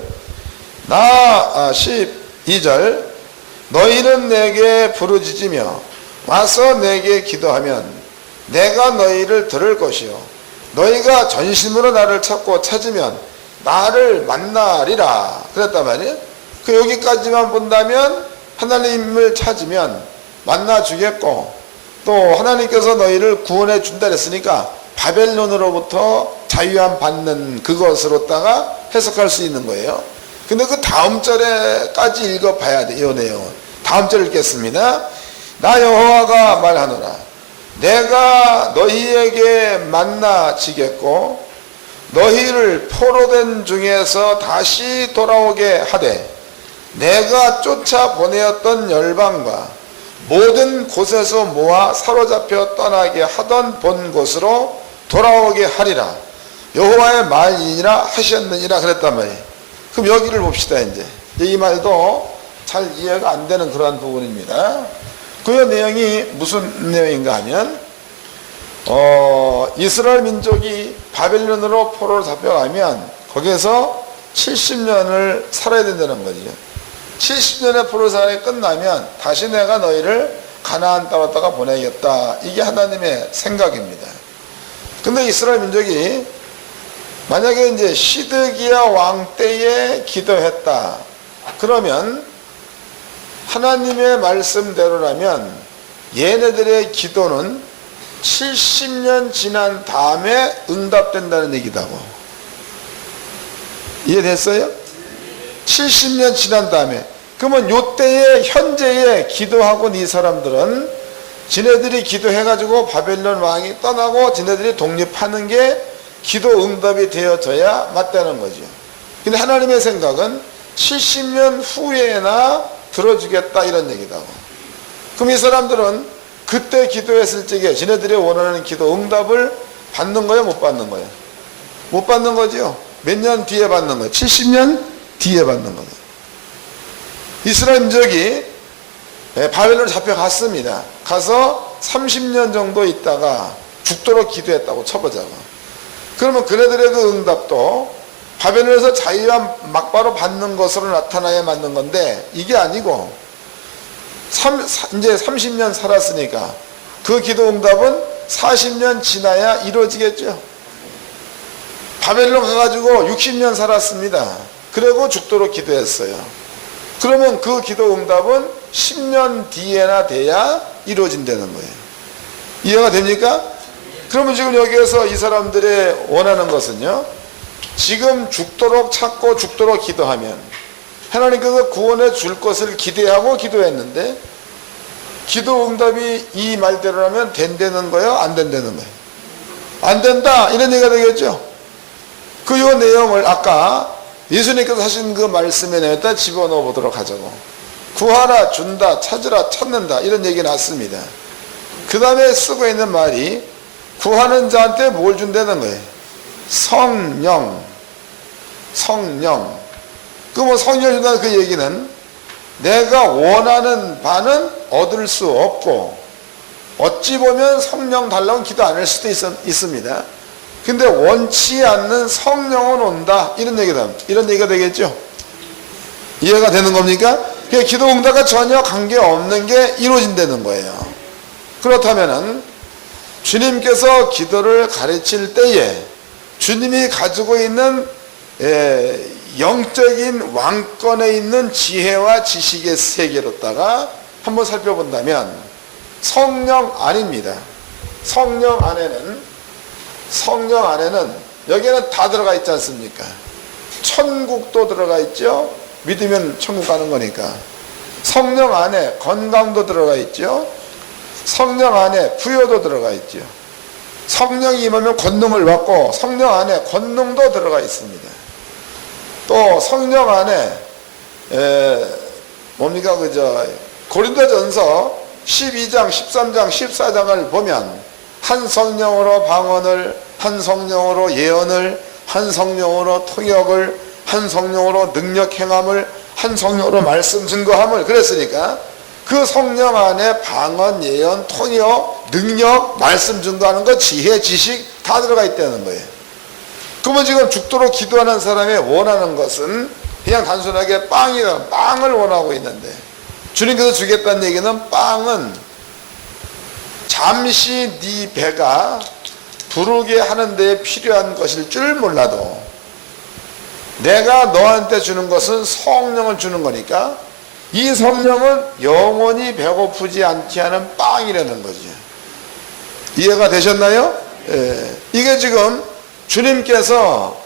12절 너희는 내게 부르짖으며 와서 내게 기도하면 내가 너희를 들을 것이요 너희가 전심으로 나를 찾고 찾으면 나를 만나리라 그랬단 말이에요. 그 여기까지만 본다면 하나님을 찾으면 만나 주겠고, 또 하나님께서 너희를 구원해 준다 그랬으니까 바벨론으로부터 자유함 받는 그것으로다가 해석할 수 있는 거예요. 근데 그 다음 절에까지 읽어봐야 돼요. 이 내용은 다음 절 읽겠습니다. 나 여호와가 말하노라. 내가 너희에게 만나지겠고 너희를 포로된 중에서 다시 돌아오게 하되 내가 쫓아 보내었던 열방과 모든 곳에서 모아 사로잡혀 떠나게 하던 본 곳으로 돌아오게 하리라. 여호와의 말이니라 하셨느니라 그랬단 말이에요. 그럼 여기를 봅시다. 이제 이 말도 잘 이해가 안 되는 그러한 부분입니다. 그 내용이 무슨 내용인가 하면 이스라엘 민족이 바벨론으로 포로로 잡혀가면 거기에서 70년을 살아야 된다는 거죠. 70년의 포로 생활이 끝나면 다시 내가 너희를 가나안 땅으로다가 보내겠다. 이게 하나님의 생각입니다. 근데 이스라엘 민족이 만약에 이제 시드기야 왕 때에 기도했다. 그러면 하나님의 말씀대로라면 얘네들의 기도는 70년 지난 다음에 응답된다는 얘기다고. 이해됐어요? 70년 지난 다음에. 그러면 요때에 현재에 기도하고 이 사람들은 지네들이 기도해가지고 바벨론 왕이 떠나고 지네들이 독립하는 게 기도 응답이 되어져야 맞다는 거죠. 근데 하나님의 생각은 70년 후에나 들어주겠다 이런 얘기다고. 그럼 이 사람들은 그때 기도했을 적에 지네들이 원하는 기도 응답을 받는 거예요? 못 받는 거예요? 못 받는 거죠. 몇 년 뒤에 받는 거예요? 70년 뒤에 받는 거예요. 이스라엘 민족이 바벨론을 잡혀갔습니다. 가서 30년 정도 있다가 죽도록 기도했다고 쳐보자고. 그러면 그네들의 그 응답도 바벨론에서 자유함 막바로 받는 것으로 나타나야 맞는 건데 이게 아니고 이제 30년 살았으니까 그 기도 응답은 40년 지나야 이루어지겠죠. 바벨론 가가지고 60년 살았습니다. 그리고 죽도록 기도했어요. 그러면 그 기도 응답은 10년 뒤에나 돼야 이루어진다는 거예요. 이해가 됩니까? 그러면 지금 여기에서 이 사람들의 원하는 것은요, 지금 죽도록 찾고 죽도록 기도하면 하나님께서 구원해 줄 것을 기대하고 기도했는데, 기도 응답이 이 말대로라면 된다는 거예요? 안 된다는 거예요? 안 된다, 이런 얘기가 되겠죠. 그 요 내용을 아까 예수님께서 하신 그 말씀에 내다 집어넣어 보도록 하자고. 구하라, 준다, 찾으라, 찾는다, 이런 얘기 났습니다. 그 다음에 쓰고 있는 말이 구하는 자한테 뭘 준다는 거예요? 성령. 성령. 그 뭐 성령 준다는 그 얘기는 내가 원하는 바는 얻을 수 없고, 어찌 보면 성령 달라고 기도 안 할 수도 있습니다. 근데 원치 않는 성령은 온다, 이런 얘기가 되겠죠. 이해가 되는 겁니까? 기도 응답과 전혀 관계없는 게 이루어진다는 거예요. 그렇다면은 주님께서 기도를 가르칠 때에 주님이 가지고 있는 영적인 왕권에 있는 지혜와 지식의 세계로다가 한번 살펴본다면 성령 아닙니다. 성령 안에는 여기에는 다 들어가 있지 않습니까? 천국도 들어가 있죠. 믿으면 천국 가는 거니까. 성령 안에 건강도 들어가 있죠. 성령 안에 부여도 들어가 있죠. 성령이 임하면 권능을 받고, 성령 안에 권능도 들어가 있습니다. 또 성령 안에 고린도전서 12장, 13장, 14장을 보면 한 성령으로 방언을, 한 성령으로 예언을, 한 성령으로 통역을, 한 성령으로 능력 행함을, 한 성령으로 말씀 증거함을, 그랬으니까 그 성령 안에 방언, 예언, 통역, 능력, 말씀 증거하는 것, 지혜, 지식 다 들어가 있다는 거예요. 그러면 지금 죽도록 기도하는 사람의 원하는 것은 그냥 단순하게 빵을 원하고 있는데, 주님께서 주겠다는 얘기는 빵은 잠시 네 배가 부르게 하는 데 필요한 것일 줄 몰라도 내가 너한테 주는 것은 성령을 주는 거니까 이 성령은 영원히 배고프지 않게 하는 빵이라는 거죠. 이해가 되셨나요? 예. 이게 지금 주님께서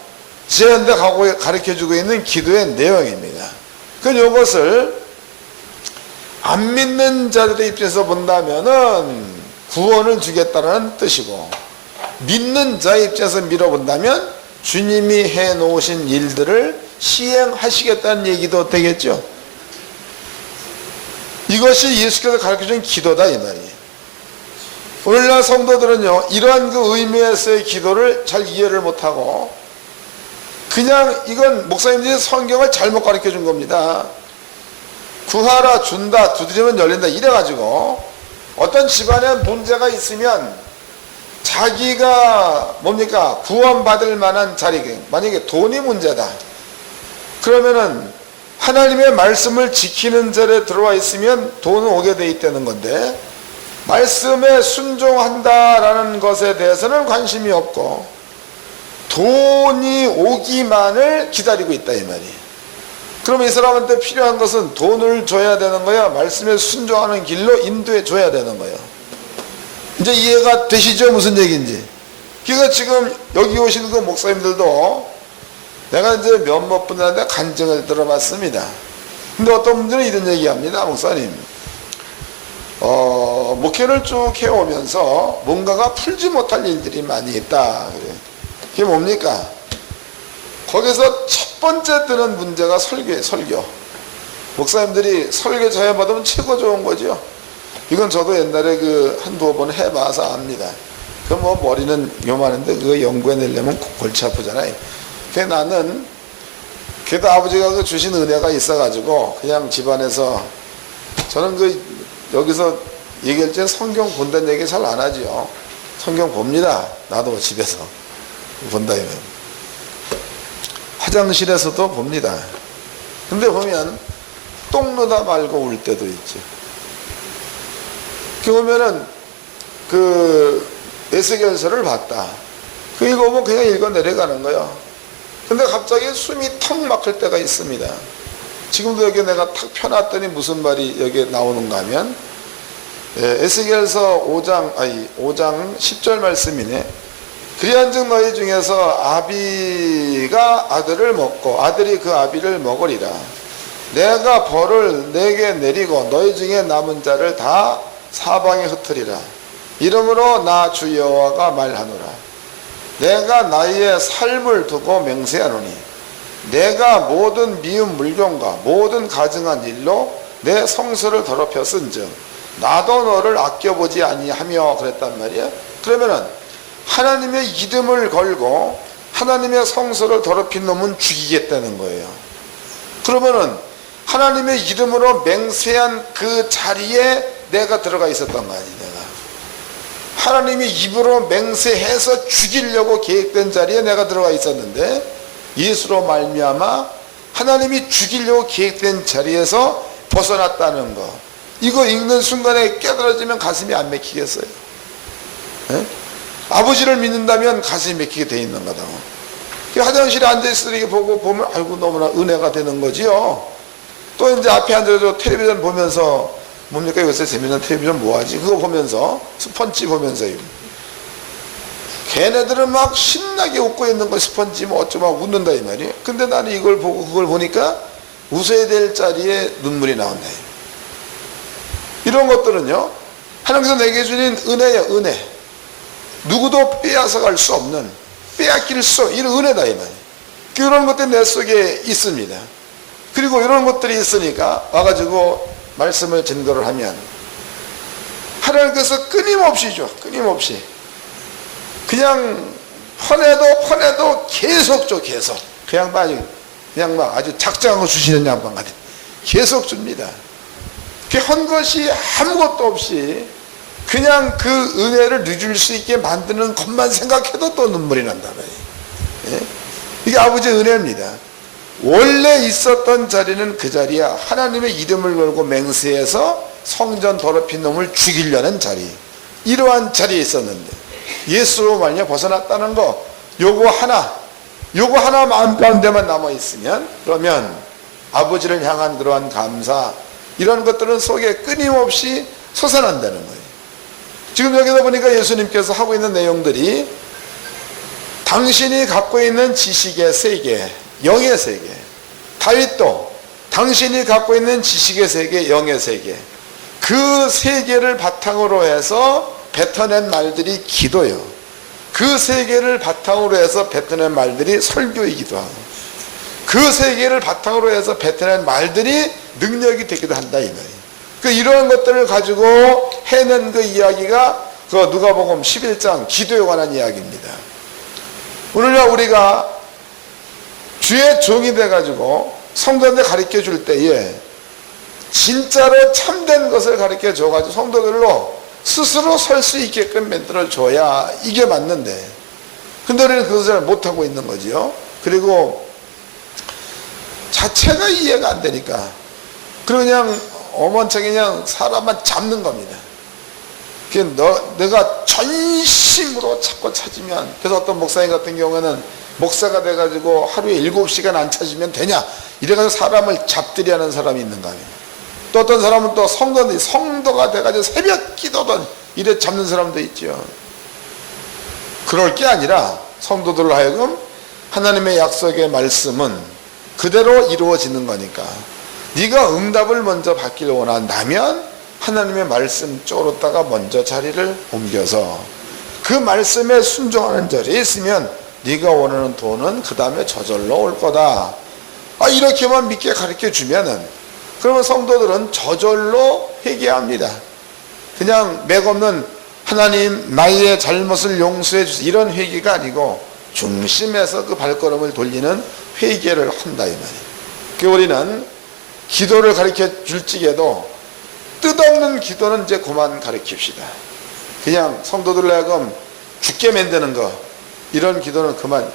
저한테 가르쳐주고 있는 기도의 내용입니다. 그럼 이것을 안 믿는 자들의 입장에서 본다면은 구원을 주겠다는 뜻이고, 믿는 자의 입장에서 밀어본다면 주님이 해놓으신 일들을 시행하시겠다는 얘기도 되겠죠. 이것이 예수께서 가르쳐준 기도다, 이 말이에요. 오늘날 성도들은요, 이러한 그 의미에서의 기도를 잘 이해를 못하고 그냥 이건 목사님들이 성경을 잘못 가르쳐준 겁니다. 구하라, 준다, 두드리면 열린다, 이래가지고 어떤 집안에 문제가 있으면 자기가 구원받을 만한 자리, 만약에 돈이 문제다 그러면은 하나님의 말씀을 지키는 자리에 들어와 있으면 돈은 오게 돼 있다는 건데, 말씀에 순종한다라는 것에 대해서는 관심이 없고 돈이 오기만을 기다리고 있다, 이 말이에요. 그러면 이 사람한테 필요한 것은 돈을 줘야 되는 거야, 말씀에 순종하는 길로 인도해 줘야 되는 거예요. 이제 이해가 되시죠? 무슨 얘기인지. 그러니까 지금 여기 오시는 그 목사님들도 내가 이제 몇몇 분들한테 간증을 들어봤습니다. 근데 어떤 분들은 이런 얘기합니다. 목사님, 목회를 쭉 해오면서 뭔가가 풀지 못할 일들이 많이 있다. 그게 뭡니까? 거기서 첫 번째 뜨는 문제가 설교예요. 설교. 목사님들이 설교 자연 받으면 최고 좋은 거죠. 이건 저도 옛날에 한두 번 해봐서 압니다. 머리는 요만한데 그거 연구해내려면 골치 아프잖아요. 그래서 나는 그래도 아버지가 주신 은혜가 있어가지고 그냥 집안에서, 저는 여기서 얘기할 때 성경 본다는 얘기 잘 안 하지요. 성경 봅니다. 나도 집에서 본다 이면 화장실에서도 봅니다. 근데 보면 똥 누다 말고 울 때도 있죠. 그러면은 에스겔서를 봤다. 이거 보면 그냥 읽어 내려가는 거예요. 근데 갑자기 숨이 턱 막힐 때가 있습니다. 지금도 여기 내가 탁 펴놨더니 무슨 말이 여기에 나오는가 하면 에스겔서 5장 10절 말씀이네. 그리한즉 너희 중에서 아비가 아들을 먹고 아들이 그 아비를 먹으리라. 내가 벌을 내게 내리고 너희 중에 남은 자를 다 사방에 흩으리라. 이러므로 나 주 여호와가 말하노라. 내가 나의 삶을 두고 맹세하노니 내가 모든 미운 물건과 모든 가증한 일로 내 성소를 더럽혔은즉 나도 너를 아껴보지 아니하며 그랬단 말이야. 그러면은 하나님의 이름을 걸고 하나님의 성소를 더럽힌 놈은 죽이겠다는 거예요. 그러면은 하나님의 이름으로 맹세한 그 자리에 내가 들어가 있었단 말이야. 내가 하나님이 입으로 맹세해서 죽이려고 계획된 자리에 내가 들어가 있었는데 예수로 말미암아 하나님이 죽이려고 계획된 자리에서 벗어났다는 거, 이거 읽는 순간에 깨달아지면 가슴이 안 맥히겠어요? 에? 아버지를 믿는다면 가슴이 맥히게 돼 있는 거다. 화장실에 앉아있을 때 보면 아이고 너무나 은혜가 되는 거지요. 또 이제 앞에 앉아서 텔레비전 보면서 뭡니까 요새 재밌는 텔레비전 뭐하지? 그거 보면서 스펀지 보면서요. 걔네들은 막 신나게 웃고 있는 거, 스펀지 뭐 어쩌고 막 웃는다 이 말이에요. 근데 나는 이걸 보고 그걸 보니까 웃어야 될 자리에 눈물이 나온다. 이런 것들은요 하나님께서 내게 주신 은혜예요. 은혜. 누구도 빼앗아갈 수 없는, 빼앗길 수 없는 이런 은혜다 이 말이에요. 그런 것들이 내 속에 있습니다. 그리고 이런 것들이 있으니까 와가지고 말씀을 증거를 하면 하나님께서 끊임없이 그냥 퍼내도 계속 줘. 계속 그냥 막 아주 작정하고 주시는 양반 같아. 계속 줍니다. 그 한 것이 아무것도 없이 그냥 그 은혜를 누릴 수 있게 만드는 것만 생각해도 또 눈물이 난다. 예? 이게 아버지의 은혜입니다. 원래 있었던 자리는 그 자리야. 하나님의 이름을 걸고 맹세해서 성전 더럽힌 놈을 죽이려는 자리, 이러한 자리에 있었는데 예수로 말미암아 벗어났다는 거, 요거 하나 마음 가운데만 남아있으면 그러면 아버지를 향한 그러한 감사, 이런 것들은 속에 끊임없이 솟아난다는 거예요. 지금 여기다 보니까 예수님께서 하고 있는 내용들이 당신이 갖고 있는 지식의 세계, 영의 세계, 다윗도 당신이 갖고 있는 지식의 세계, 영의 세계, 그 세계를 바탕으로 해서 뱉어낸 말들이 기도요. 그 세계를 바탕으로 해서 뱉어낸 말들이 설교이기도 하고, 그 세계를 바탕으로 해서 뱉어낸 말들이 능력이 되기도 한다 이 말이에요. 이런 것들을 가지고 해낸 그 이야기가 그 누가복음 11장 기도에 관한 이야기입니다. 오늘날 우리가 주의 종이 돼가지고 성도들한테 가르쳐 줄 때에 진짜로 참된 것을 가르쳐 줘가지고 성도들로 스스로 설 수 있게끔 만들어 줘야 이게 맞는데, 근데 우리는 그것을 잘 못하고 있는 거지요. 그리고 자체가 이해가 안 되니까 그냥 어먼척이 그냥 사람만 잡는 겁니다. 내가 전심으로 찾고 찾으면, 그래서 어떤 목사님 같은 경우에는 목사가 돼가지고 하루에 7시간 안 찾으면 되냐 이래가지고 사람을 잡들이 하는 사람이 있는가 하면, 또 어떤 사람은 또 성도가 돼가지고 새벽 기도든 이래 잡는 사람도 있죠. 그럴 게 아니라 성도들로 하여금 하나님의 약속의 말씀은 그대로 이루어지는 거니까 네가 응답을 먼저 받기를 원한다면 하나님의 말씀 쪽으로다가 먼저 자리를 옮겨서 그 말씀에 순종하는 자리에 있으면 네가 원하는 돈은 그 다음에 저절로 올 거다. 이렇게만 믿게 가르쳐 주면은 그러면 성도들은 저절로 회개합니다. 그냥 맥없는 하나님 나의 잘못을 용서해 주세요 이런 회개가 아니고 중심에서 그 발걸음을 돌리는 회개를 한다 이 말이에요. 그 우리는 기도를 가르쳐 줄 적에도 뜻없는 기도는 이제 그만 가르칩시다. 그냥 성도들 하여금 죽게 만드는 거, 이런 기도는 그만.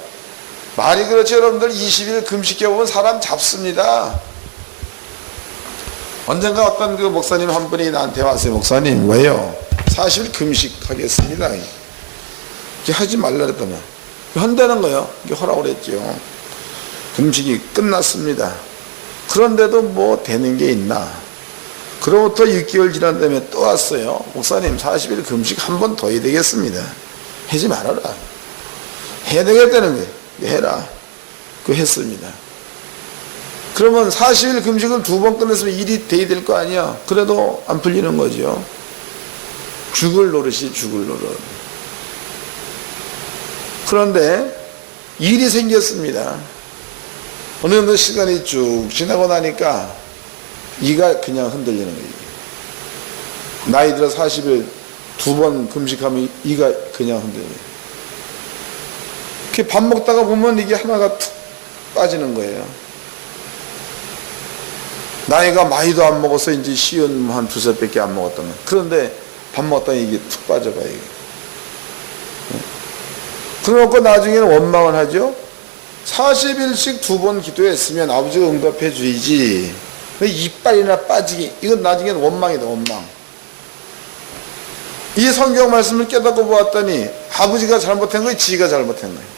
말이 그렇죠. 여러분들 20일 금식해보면 사람 잡습니다. 언젠가 어떤 그 목사님 한 분이 나한테 왔어요. 목사님 왜요? 40일 금식하겠습니다. 이게 하지 말라 그랬더만 한다는 거예요. 이게 허락을 했죠. 금식이 끝났습니다. 그런데도 뭐 되는 게 있나? 그로부터 6개월 지난 다음에 또 왔어요. 목사님 40일 금식 한 번 더 해야 되겠습니다. 하지 말아라. 해야 되겠다는 거예요. 해라. 그거 했습니다. 그러면 40일 금식을 2번 끝냈으면 일이 돼야 될 거 아니야. 그래도 안 풀리는 거죠. 죽을 노릇이 죽을 노릇. 그런데 일이 생겼습니다. 어느 정도 시간이 쭉 지나고 나니까 이가 그냥 흔들리는 거예요. 나이 들어 40일 2번 금식하면 이가 그냥 흔들려요. 밥 먹다가 보면 이게 하나가 툭 빠지는 거예요. 나이가 많이도 안 먹어서 이제 시은 한 2살밖에 안 먹었다면. 그런데 밥 먹다가 이게 툭 빠져가요. 이게. 그러고 나중에는 원망을 하죠. 40일씩 2번 기도했으면 아버지가 응답해 주이지. 이빨이나 빠지기. 이건 나중에는 원망이다, 원망. 이 성경 말씀을 깨닫고 보았더니 아버지가 잘못한 거예요, 지가 잘못한 거예요.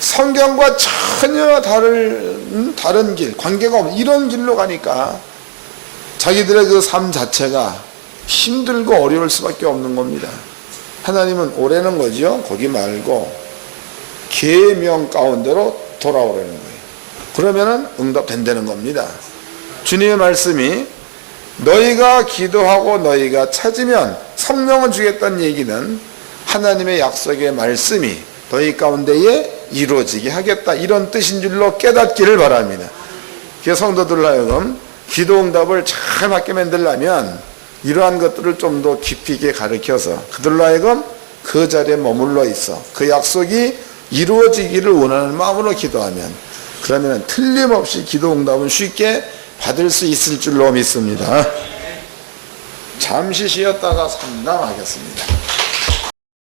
성경과 전혀 다른 길, 관계가 없는 이런 길로 가니까 자기들의 그 삶 자체가 힘들고 어려울 수밖에 없는 겁니다. 하나님은 오라는 거죠. 거기 말고 계명 가운데로 돌아오라는 거예요. 그러면은 응답된다는 겁니다. 주님의 말씀이 너희가 기도하고 너희가 찾으면 성령을 주겠다는 얘기는 하나님의 약속의 말씀이 너희 가운데에 이루어지게 하겠다, 이런 뜻인 줄로 깨닫기를 바랍니다. 그래서 성도들 하여금 기도 응답을 잘 받게 만들려면 이러한 것들을 좀 더 깊이 있게 가르쳐서 그들로 하여금 그 자리에 머물러 있어 그 약속이 이루어지기를 원하는 마음으로 기도하면, 그러면 틀림없이 기도 응답은 쉽게 받을 수 있을 줄로 믿습니다. 잠시 쉬었다가 상담하겠습니다.